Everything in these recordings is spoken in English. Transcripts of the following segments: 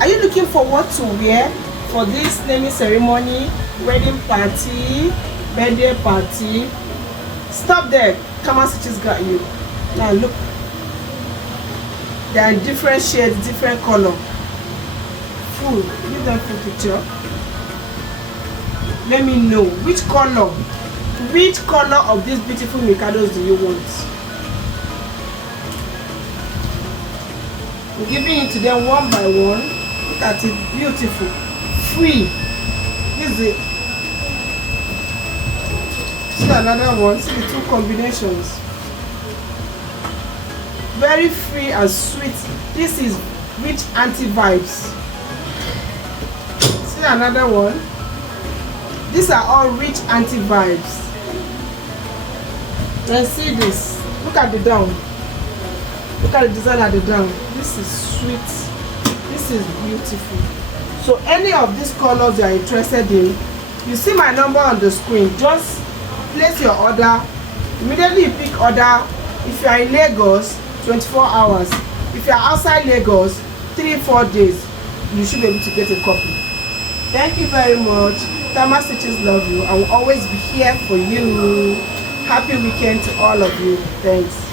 Are you looking for what to wear for this naming ceremony, wedding party, birthday party? Stop there. Tama Stitches got you. Now look. There are different shades, different color. Full. Give them full picture. Let me know which color of these beautiful Mikados do you want? We're giving it to them one by one. Look at it, beautiful, free. This is it. See another one. See the two combinations. Very free and sweet. This is rich anti vibes. See another one. These are all rich anti vibes. Then see this. Look at the down. Look at the design at the down. This is sweet. This is beautiful. So any of these colors you are interested in, you see my number on the screen. Just place your order. Immediately you pick order. If you are in Lagos, 24 hours. If you are outside Lagos, 3-4 days, you should be able to get a copy. Thank you very much. Tama Stitches love you. I will always be here for you. Happy weekend to all of you. Thanks.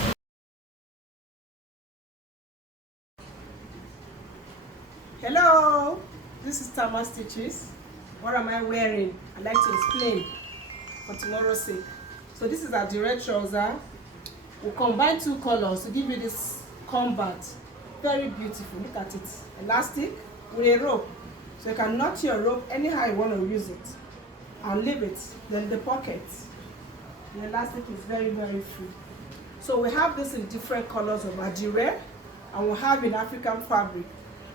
Hello, this is Tama Stitches. What am I wearing? I'd like to explain for tomorrow's sake. So this is a direct trouser. We'll combine two colors to give you this combat. Very beautiful. Look at it. Elastic with a rope. So you can knot your rope anyhow you want to use it. And leave it. Then the pocket. The elastic is very, very free. So we have this in different colors of adire, and we have in African fabric.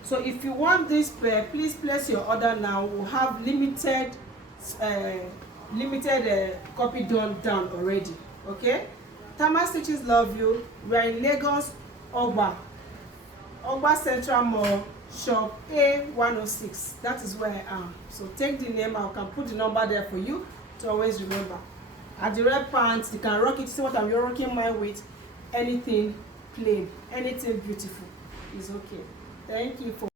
So if you want this pair, please place your order now. We'll have limited copy done already. Okay? Tama Stitches love you. We're in Lagos, Ogba Central Mall, shop A106. That is where I am. So take the name. I can put the number there for you to always remember. Adire pants, you can rock it. See what I'm rocking mine with. Anything plain, anything beautiful is okay. Thank you for